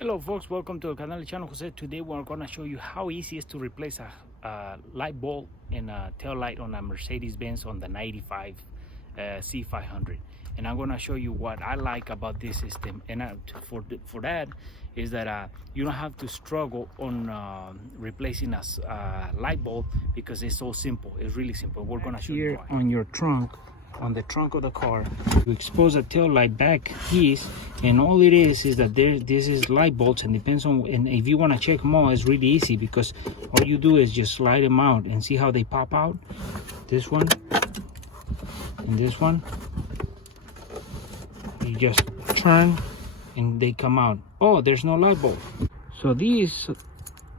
Hello folks, welcome to the canal channel Jose. Today we're going to show you how easy it is to replace a light bulb and a tail light on a Mercedes-Benz on the 95 C500. And I'm going to show you what I like about this system. And for that is that you don't have to struggle on replacing a light bulb because it's so simple. It's really simple. We're going to show you why. On your trunk, on the trunk of the car, you expose a tail light back piece, and all it is that this is light bulbs, and depends on, and if you want to check them all, it's really easy because all you do is just slide them out and see how they pop out. This one and this one, you just turn and they come out. Oh, there's no light bulb. So these,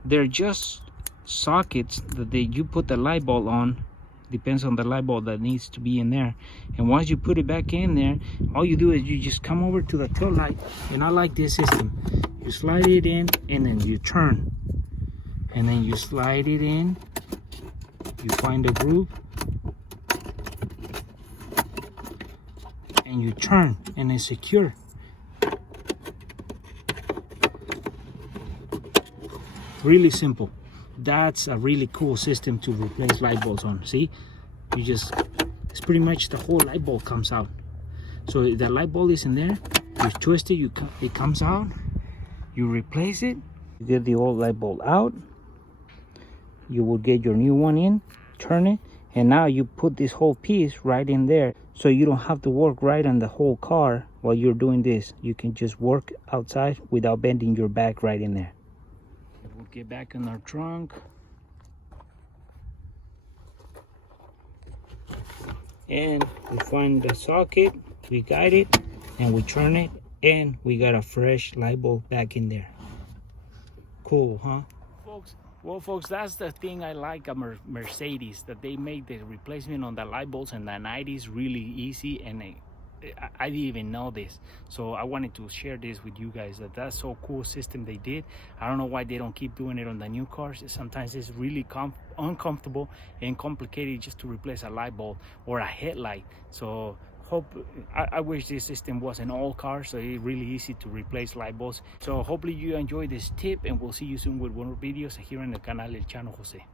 they're just sockets that you put the light bulb on. Depends on the light bulb that needs to be in there, and once you put it back in there, all you do is you just come over to the tail light. And I like this system. You slide it in and then you turn, and then you slide it in, you find the groove and you turn, and it's secure. Really simple. That's a really cool system to replace light bulbs on. See, you just, it's pretty much the whole light bulb comes out. So if the light bulb is in there, you twist it, it comes out, you replace it, you get the old light bulb out, you will get your new one in, turn it, and now you put this whole piece right in there, so you don't have to work right on the whole car while you're doing this. You can just work outside without bending your back right in there. We'll get back in our trunk, and we find the socket, we guide it, and we turn it, and we got a fresh light bulb back in there. Cool, huh? Folks, that's the thing I like about Mercedes, that they make the replacement on the light bulbs and the 90s really easy, and I didn't even know this, so I wanted to share this with you guys. That's so cool system they did. I don't know why they don't keep doing it on the new cars. Sometimes it's really uncomfortable and complicated just to replace a light bulb or a headlight. So I wish this system was in all cars, so it's really easy to replace light bulbs. So hopefully you enjoy this tip, and we'll see you soon with more videos here on the canal El Chano Jose.